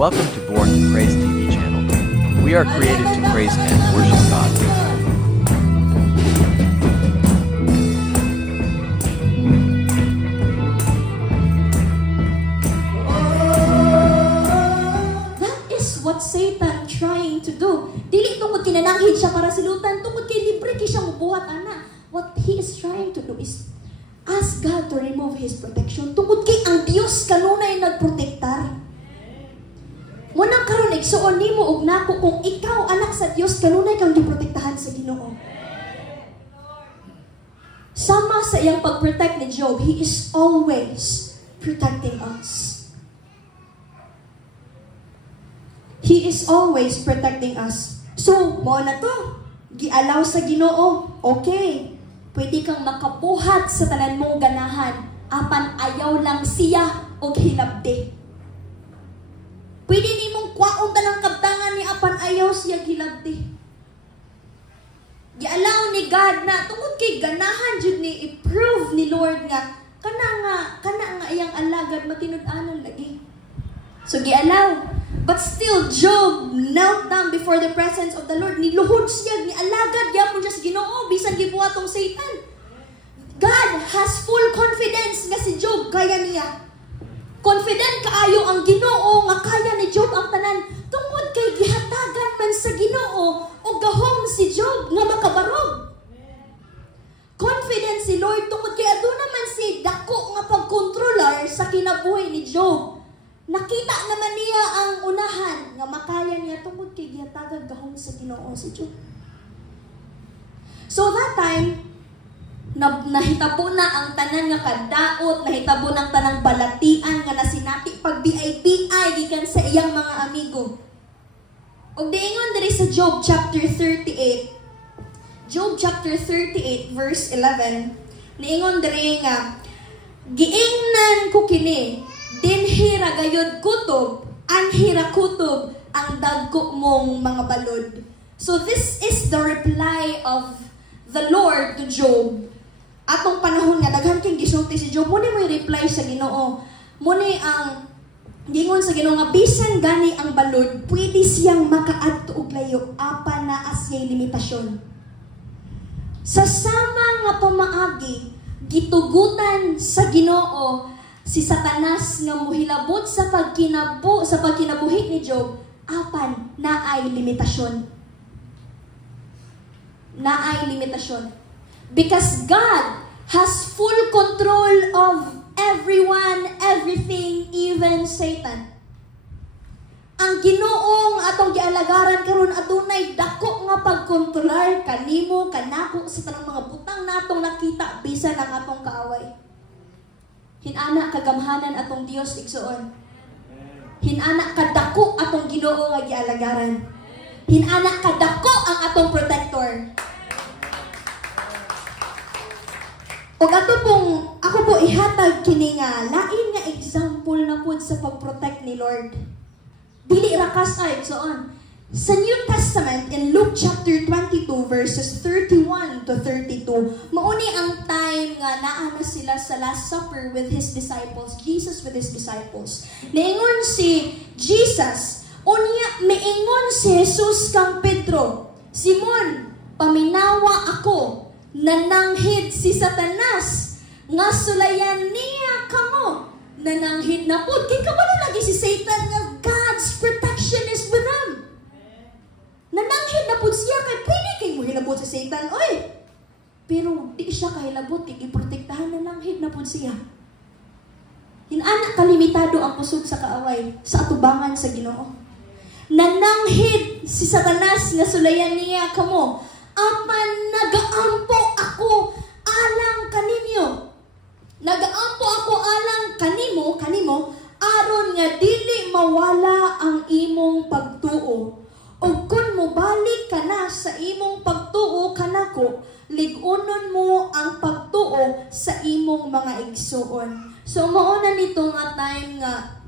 Welcome to Born to Praise TV channel. We are created to praise and worship God. That is what Satan trying to do. Dili tungod kinananghid siya para silutan, tungod kay libre kay siya mubuhat ana. What he is trying to do is ask God to remove his protection. Tungod kay ang Dios kanunay nagprotektar. Munang karon igsuon nimo og nako kung ikaw anak sa Dios kanunay kang giprotektahan sa Ginoo. Sama sa iyang pagprotect ni Job, he is always protecting us. He is always protecting us. So, mo na to, gialaw sa Ginoo. Okay. Pwede kang makabuhat sa tanan mong ganahan, apan ayaw lang siya og hilabde. Pwede nimong kwaon tanang kabtangan ni apan ayaw siya hilabde. Gialaw ni God na tungod kay ganahan jud ni i-prove ni Lord nga kana nga iyang alagad matinud-anon lagi. So gialaw. But still Job knelt down before the presence of the Lord. Niluhod siya, ni alagad gyapon siya sa Ginoo bisan gibuhatong Satan. God has full confidence nga si Job kaya niya. Confident kaayo ang Ginoo nga kaya ni Job ang tanan tungod kay gihatagan man sa Ginoo og gahom si Job nga makabarog. Confident si Lord tungod kay aduna man si dako nga pagkontroller sa kinabuhi ni Job. Nakita naman niya ang unahan nga makaya niya tungod kay gihatagan gahom sa Ginoo si Job. So that time nahitabo na ang tanan nga kadaot, nahitabo ng tanang balatian nga nasinati pag BI-BI gikan sa iyang mga amigo. Og diingon diri sa Job chapter 38. Job chapter 38 verse 11. Niingon diri nga giingnan ko kini dinhi ra gayud kutob anhi ra kutob ang dagko mong mga balod. So this is the reply of the Lord to Job. Atong panahon nga daghan kang gisulti si Job, muna may reply sa Ginoo. Muna ang gingon sa Ginoo nga bisan gani ang balod, pwede siyang makaadto og layo apan naa siya'y limitasyon. Sa sama nga pamaagi, gitugutan sa Ginoo si Satanas nga mohilabot sa pagkinabuhi ni Job, apan naay limitasyon. Naay limitasyon. Because God has full control of everyone, everything, even Satan. Ang Ginoo nga atong gialagaran karon adunay dako nga pagkontrolar kanimo, kanako sa tanang mga butang natong nakita bisan ang atong kaaway. Hinana kagamhanan atong Dios igsuon. Hinana kadako atong Ginoo nga gialagaran. Hinana kadako ang atong protector. O ako po ihatag kini nga lain nga example na pud sa pag-protect ni Lord. Dili ra kasay soon. Sa New Testament in Luke chapter 22 verses 31 to 32, mauni ang time nga naa na sila sa Last Supper with his disciples, Jesus with his disciples. Niingon si Jesus, unya miingon si Jesus kang Pedro, Simon, paminawa ako. Nananghid si Satanas nga sulayan niya kamo. Nananghid na po. Kaya wala lagi si Satan nga God's protection is with them. Nananghid na po siya kay pwede kayo mo hilabot si Satan. Oy! Pero di siya kahilabot. Iprotektahan nananghid na po siya. Hinanak kalimitado ang pusod sa kaaway sa atubangan sa Ginoo. Nananghid si Satanas nga sulayan niya kamo. Apan nagaampo ako alang kaninyo. Nagaampo ako alang kanimo, aron nga dili mawala ang imong pagtuo. Og kun mobalik ka na sa imong pagtuo kanako, lig-unon mo ang pagtuo sa imong mga igsuon. So mao na nito nga time nga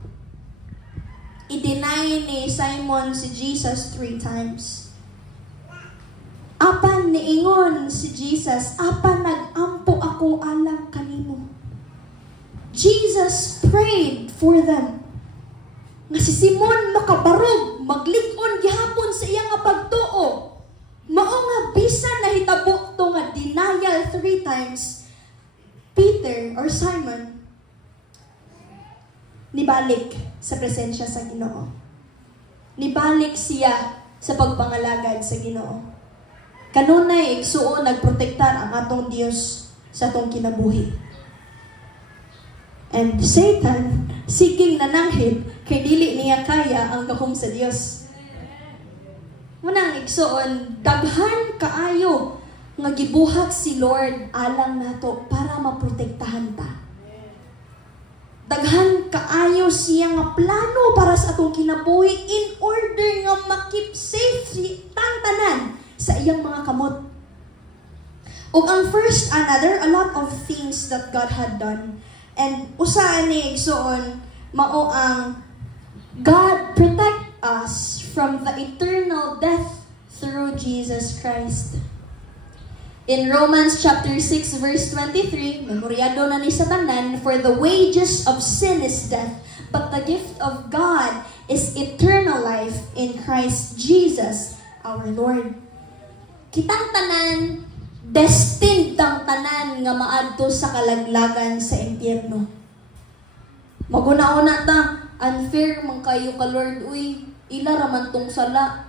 i-deny ni Simon si Jesus 3 times. Apan niingon si Jesus, apan nagampo ako alang kanimo. Jesus prayed for them. nga si Simon makabarog, maglik-on gihapon sa iya nga pagtuo. Mao nga bisan nahitabo to nga denial 3 times, Peter or Simon nibalik sa presensya sa Ginoo. Nibalik siya sa pagpangalagad sa Ginoo. Kanunay igsuon nagprotektar ang atong Dios sa atong kinabuhi. And Satan siging nananghid kay dili niya kaya ang gahom sa Dios. Munang igsuon daghan kaayo nga gibuhat si Lord alang nato para maprotektahan ta. Daghan kaayo siya nga plano para sa atong kinabuhi in order nga makip safe si tanan sa iyang mga kamot. Ug ang first another a lot of things that God had done. And usa ni igsoon mao ang God protect us from the eternal death through Jesus Christ. In Romans chapter 6 verse 23, memoryado na ni sa tanan, for the wages of sin is death, but the gift of God is eternal life in Christ Jesus our Lord. Kitang tanan, destined tang tanan nga maadto sa kalaglagan sa impyerno. Maguna-una ta, unfair man kayo ka Lord, uy, ila raman tong sala.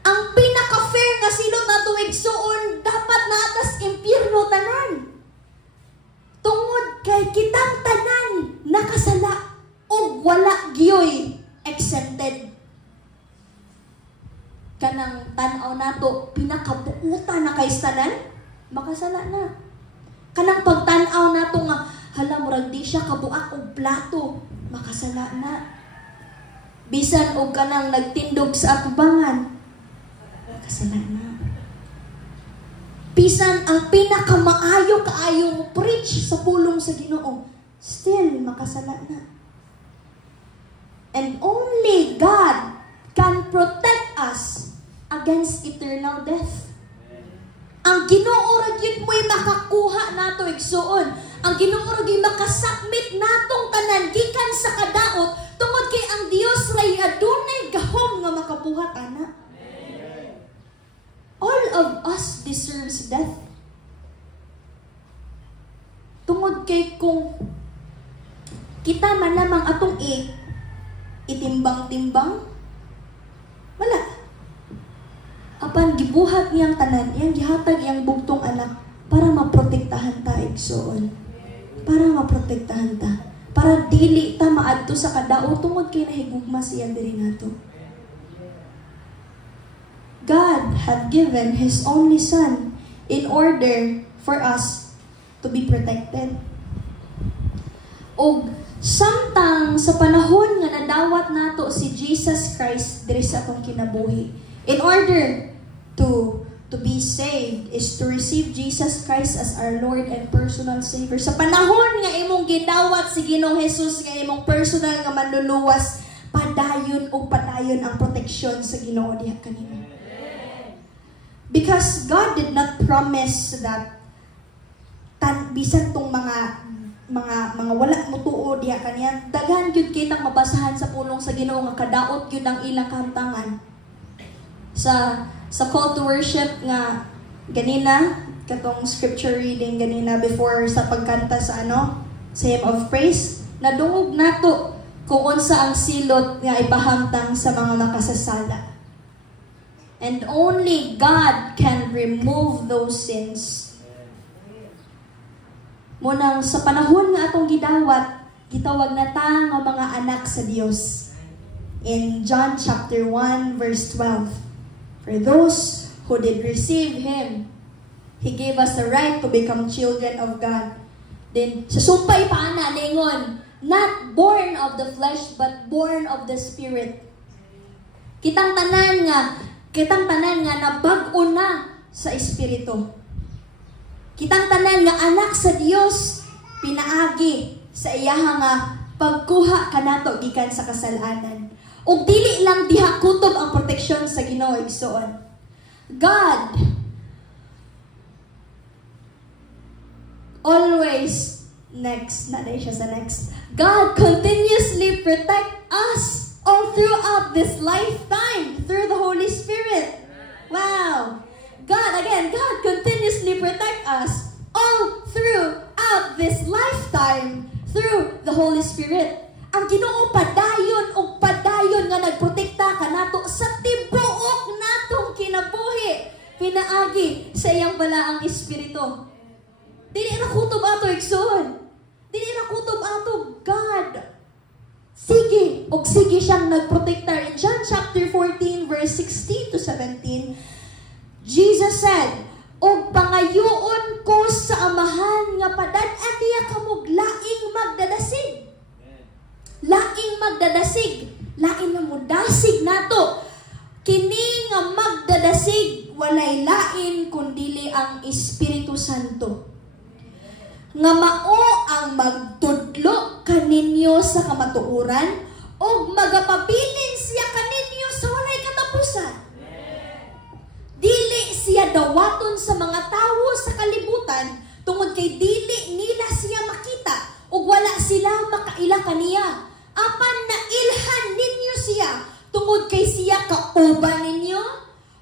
Ang pinaka-fair nga silot na tuwig suon, dapat na atas impyerno tanan. Tungod kay kitang tanan, nakasala, o wala giyoy exempted. Kanang tanaw nato, pinakabuutan na kay tanan, makasala na. Kanang pagtanaw nato nga, hala, murag di siya kabuak og plato, makasala na. Bisan og kanang nagtindog sa atubangan, makasala na. Bisan ang pinakamaayo kaayo mo preach sa pulong sa Ginoo, still makasala na. And only God can protect us against eternal death. Ang Ginoo ra gyud mo'y makakuha nato igsuon. Ang Ginoo ra gyud makasubmit natong tanan gikan sa kadaot tungod kay ang Dios ray adunay gahom nga makabuhat ana. All of us deserves death. Tungod kay kung kita man lamang atong itimbang-timbang, wala. Apan gibuhat niyang tanan, iyang gihatag iyang bugtong anak para maprotektahan ta igsoon. Para maprotektahan ta. Para dili ta maadto sa kadaot tungod kay nahigugma siya diri nato. God had given His only Son in order for us to be protected. O samtang sa panahon nga nadawat nato si Jesus Christ diri sa atong kinabuhi, in order to be saved is to receive Jesus Christ as our Lord and personal Savior. Sa panahon nga imong gidawat si Ginoong Jesus nga imong personal nga manluluwas, padayon o padayon ang proteksyon sa Ginoo diha kanimo. Because God did not promise that bisan tong mga wala mo tuo diha kaniya, daghan gyud kitang mabasahan sa pulong sa Ginoo nga kadaot gyud ang ilang kahamtangan. Sa call to worship nga ganina katong scripture reading ganina before sa pagkanta sa sa hymn of praise, nadungog nato kung unsa ang silot nga ipahamtang sa mga makasasala. And only God can remove those sins. Munang sa panahon nga atong gidawat, gitawag na ta nga mga anak sa Dios. In John chapter 1 verse 12. For those who did receive Him, He gave us the right to become children of God. Then, sa sumpay pa na, ningon, not born of the flesh, but born of the Spirit. Kitang tanan nga nabag-o na sa Espiritu. Kitang tanan nga anak sa Dios, pinaagi sa iyaha nga pagkuha kanato gikan sa kasalanan. Ug dili lang diha kutob ang proteksyon sa Ginoo igsoon. God always Next, naday siya sa next. God continuously protect us all throughout this lifetime through the Holy Spirit. Wow! God continuously protect us all throughout this lifetime through the Holy Spirit. Ang Ginoo padayon og padayon nga nagprotekta kanato sa tibuok natong kinabuhi pinaagi sa iyang balaang espiritu. Dili ra kutob ato igsoon. Dili ra kutob ato God. Sige, og sige siyang nagprotekta. In John chapter 14 verse 16 to 17, Jesus said, "Og pangayoon ko sa Amahan nga padad-an niya kamog laing magdadasig." Laing magdadasig. Lain na mudasig nato. Kini nga magdadasig walay lain kundili ang Espiritu Santo. Nga mao ang magtudlo kaninyo sa kamatuoran o magapabilin siya kaninyo sa walay katapusan. Dili siya dawaton sa mga tawo sa kalibutan tungod kay dili nila siya makita ug wala sila makaila kaniya. Apan nailhan ninyo siya tungod kay siya kauban ninyo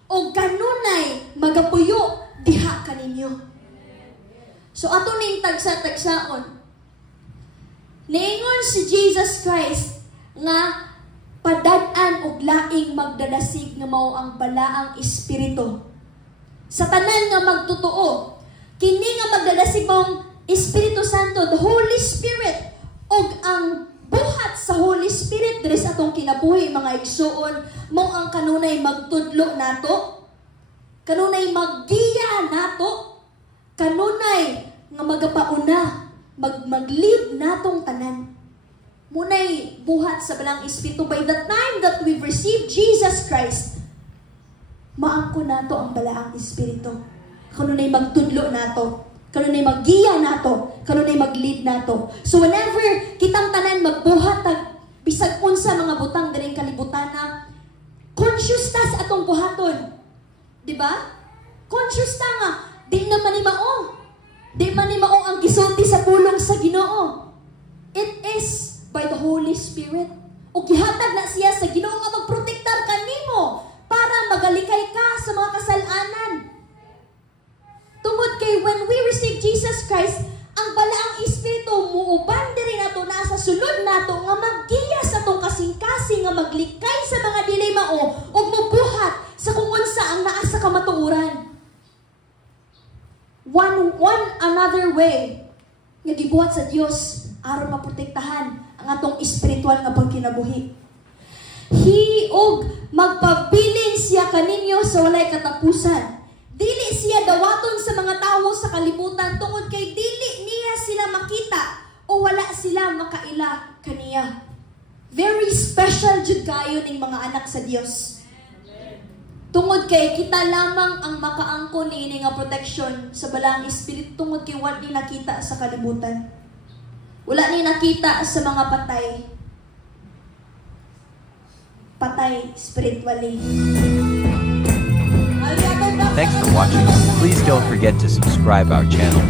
o kanunay magapuyo diha kaninyo. So ato ning tagsa-tagsaon. Niingon si Jesus Christ nga padad-an og laing magdadasig nga mao ang balaang espiritu. Sa tanan nga magtotoo, kini nga magdadasig mao Espiritu Santo, the Holy Spirit, og ang buhat sa Holy Spirit diri sa atong kinabuhi mga igsuon mao ang kanunay magtudlo nato, kanunay maggiya nato, kanunay nga magapauna, mag-lead natong tanan. Munay buhat sa balang espiritu. By the time that we've received Jesus Christ, maangko nato ang balaang espiritu. Kanunay magtudlo nato, kanunay maggiya nato, kanunay mag-lead nato. So whenever kitang tanan magbuhat bisag unsa mga butang diring kalibutan na conscious ta sa atong buhaton. Di ba? Conscious ta nga di naman ni mao. Di man ni mao ang gisulti sa pulong sa Ginoo. It is by the Holy Spirit. O gihatag na siya sa Ginoo nga magprotektar kanimo para magalikay ka sa mga kasalanan. Tungod kay when we receive Jesus Christ, ang balaang espiritu muuban diri nato na sa sulod nato nga maggiya sa tong kasing-kasing nga maglikay sa mga dili mao ug mobuhat sa kung unsa ang naa sa kamatuoran. One another way nga gibuhat sa Dios aron maprotektahan ang atong espiritual nga pagkinabuhi. Og magpabilin siya kaninyo sa walay katapusan. Dili siya dawaton sa mga tawo sa kalibutan tungod kay dili niya sila makita o wala sila makaila kaniya. Very special jud kayo ning mga anak sa Dios. Tungod kay kita lamang ang makaangkon niini nga protection sa balaang espiritu tungod kay wala ni nakita sa kalibutan. Wala ni nakita sa mga patay. Patay spiritually. Thanks for watching. Please don't forget to subscribe our channel.